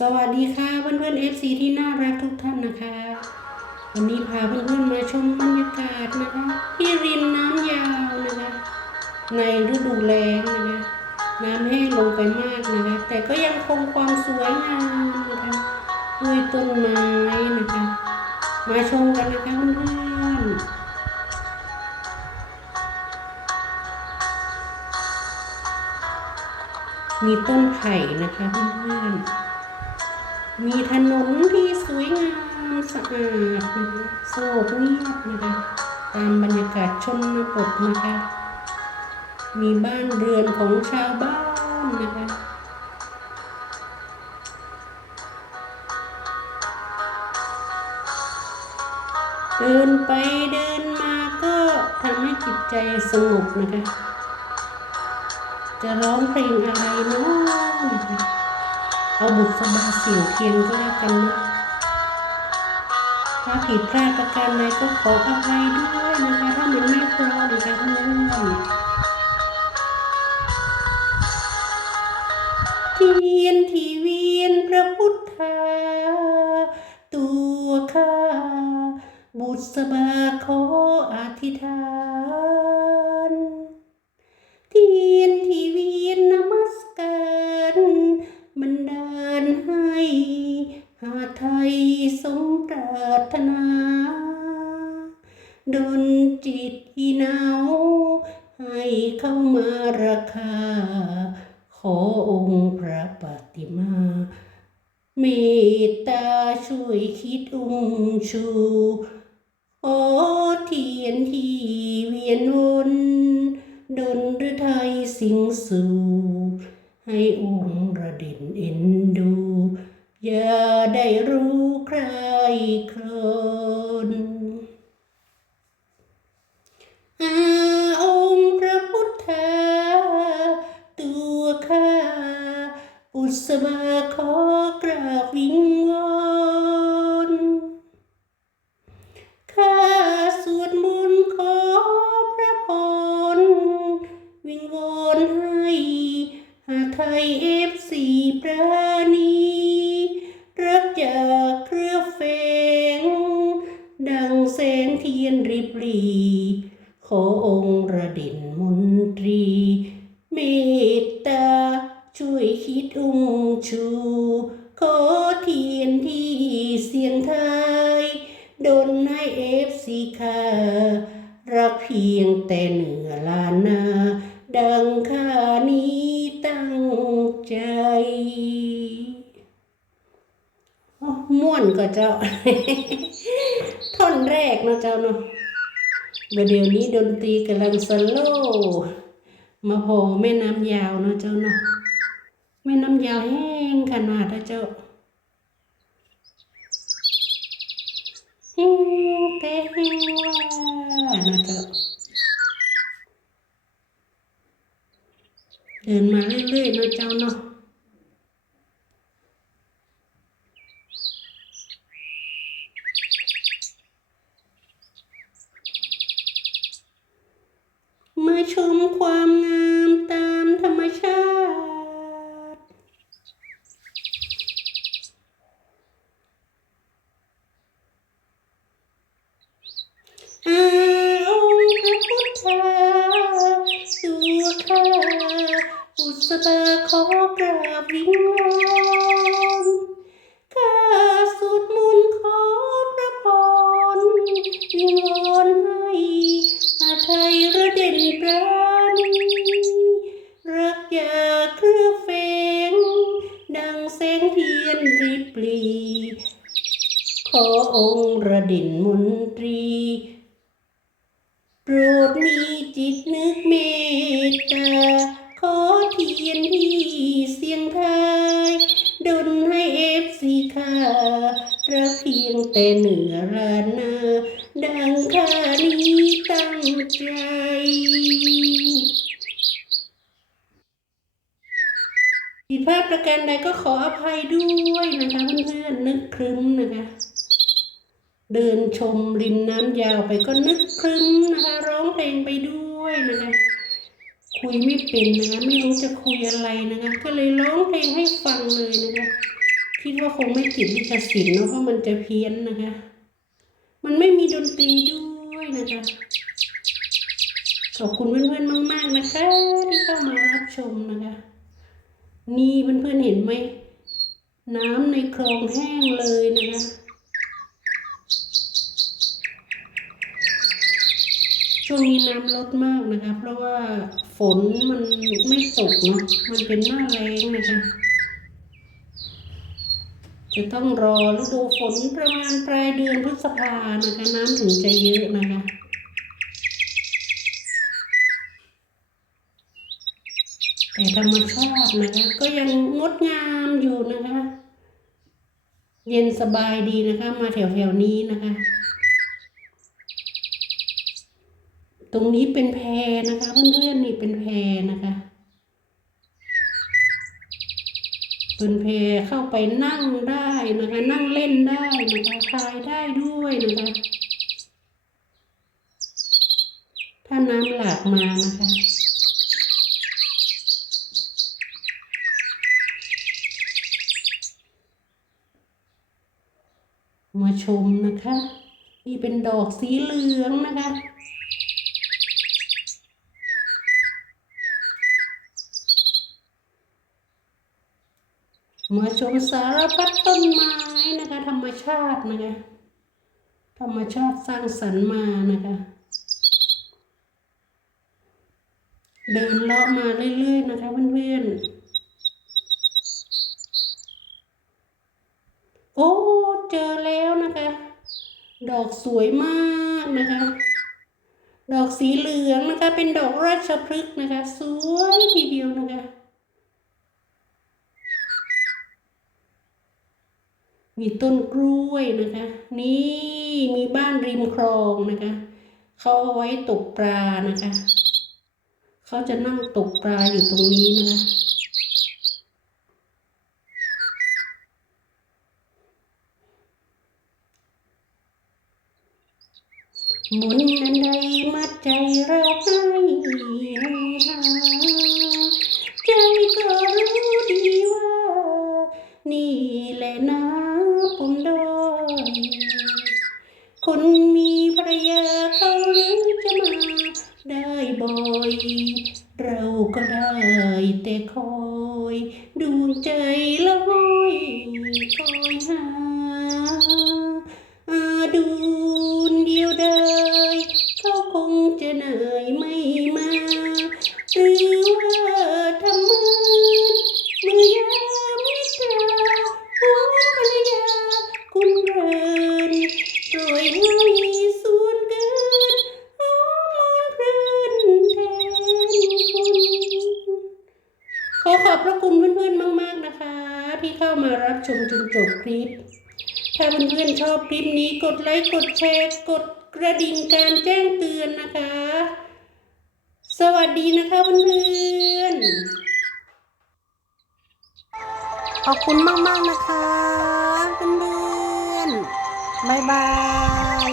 สวัสดีค่ะเพื่อนๆ FC ที่น่ารักทุกท่านนะคะ วันนี้พาเพื่อนๆมาชมบรรยากาศนะคะที่ริมน้ำยาวนะคะ ในฤดูแล้งนะคะ น้ำแห้งลงไปมากนะคะ แต่ก็ยังคงความสวยงามนะคะด้วยต้นไม้นะคะ มาชมกันนะคะเพื่อนๆมีต้นไผ่นะคะเพื่อนๆ มีถนนที่สวยงามสะอาดนะคะสงบเงียบนะคะ ตามบรรยากาศชนบทนะคะ มีบ้านเรือนของชาวบ้านนะคะเดินไปเดินมาก็ทำให้จิตใจสงบนะคะ จะร้องเพลงอะไรเนาะนะคะ เอาบุษบาเสียงเทียนก็แล้วกันนะถ้าผิดพลาดประการใดก็ขออภัยด้วยนะคะ ถ้ามันไม่พราะนะคะเพื่อนเทียนที่เวียนพระพุทธาตัวข้าบุษบาขออธิษฐาน หาไทยสมปรารถนาดนจิตที่หนาวให้เข้ามาราคา ขอองค์พระปฏิมา เมตตาช่วยคิดอุ้มชูขอเทียนที่เวียนวนดนหรือไทยสิงสู่ ให้องค์ระเด่นเอ็นดู อย่าได้รู้ใครครนอาองค์พระพุทธาตัวข้าปุษบาขอกราบวิงวอนข้าสวดมนต์ขอพระพรวิงวอนให้หาไทยเอฟซีปรา ชู ขอเทียนที่เสียงไทยดนให้เอฟซีค่ารักเพียงแต่เหนือลานา ดังข้านี้ตั้งใจโอ้ม่วนก็เจ้า ท่อนแรกเนาะเจ้าเนาะเดี๋ยวนี้ดนตรีกำลังสโลว์มาโผล่แม่น้ำยาวเนาะเจ้าเนาะ แม่น้ำยาวแห้งขนาดนะเจ้าแห้งเต่แห้งว่านะเจ้าเดินมาเรื่อยๆนะเจ้าเนาะมาชมความงามตามธรรมชาติ อาองค์พระพุทธาตัวข้า บาขอกราบวิงวอนข้าสุดมุนขอพระพรวิงวอนให้อาไทยระเด่นปราณีรักอย่าเครือเฟง ดังแสงเทียนริบลีขอองค์ระเด่นมนตรีโปรดมีจิตนึกเมตตา ที่เสียงไทยดนให้เอฟซีค่ารักเพียงแต่เหนือรานาดังข้านี้ตั้งใจผิดพลาดประการใดก็ขออภัยด้วยนะคะเพื่อนๆนึกครึ้มนะคะ เดินชมริมน้ำยาวไปก็นึกครึ้มนะคะ ร้องเพลงไปด้วยนะคะ คุยไม่เป็นนะคะไม่รู้จะคุยอะไรนะคะ ก็เลยร้องเพลงให้ฟังเลยนะคะคิดว่าคงไม่ติดลิขสิทธิ์เนอะเพราะมันจะเพี้ยนนะคะ มันไม่มีดนตรีด้วยนะคะขอบคุณเพื่อนๆมากๆนะคะ ที่เข้ามารับชมนะคะ นี่เพื่อนๆเห็นไหมน้ำในคลองแห้งเลยนะคะ ช่วงนี้น้ำลดมากนะคะ เพราะว่าฝนมันไม่ตกเนาะมันเป็นหน้าแล้งนะคะ จะต้องรอฤดูฝนประมาณปลายเดือนพฤษภานะคะ น้ำถึงจะเยอะนะคะแต่ธรรมชาตินะคะก็ยังงดงามอยู่นะคะ เย็นสบายดีนะคะ มาแถวๆนี้นะคะ ตรงนี้เป็นแพนะคะเพื่อนๆนี่เป็นแพนะคะ เป็นแพเข้าไปนั่งได้นะคะ นั่งเล่นได้นะคะพายได้ด้วยนะคะ ถ้าน้ำหลากมานะคะมาชมนะคะ นี่เป็นดอกสีเหลืองนะคะ มาชมสารพัดต้นไม้นะคะ ธรรมชาตินะคะธรรมชาติสร้างสรรค์มานะคะ เดินเลาะมาเรื่อยๆนะคะเพื่อนๆ โอ้เจอแล้วนะคะ ดอกสวยมากนะคะดอกสีเหลืองนะคะ เป็นดอกราชพฤกษ์นะคะ สวยทีเดียวนะคะ มีต้นกล้วยนะคะ นี่มีบ้านริมคลองนะคะเขาเอาไว้ตกปลานะคะเขาจะนั่งตกปลาอยู่ตรงนี้นะคะมุนอันใดมัดใจเราให้ เราก็ได้แต่คอย ดูใจ ขอขอบพระคุณเพื่อนๆมาก ๆนะคะ ที่เข้ามารับชมจนจบคลิป ถ้าเพื่อนๆชอบคลิปนี้กดไลค์กดแชร์กดกระดิ่งการแจ้งเตือนนะคะ สวัสดีนะคะเพื่อนๆขอบคุณมากๆนะคะเพื่อนๆบ๊ายบาย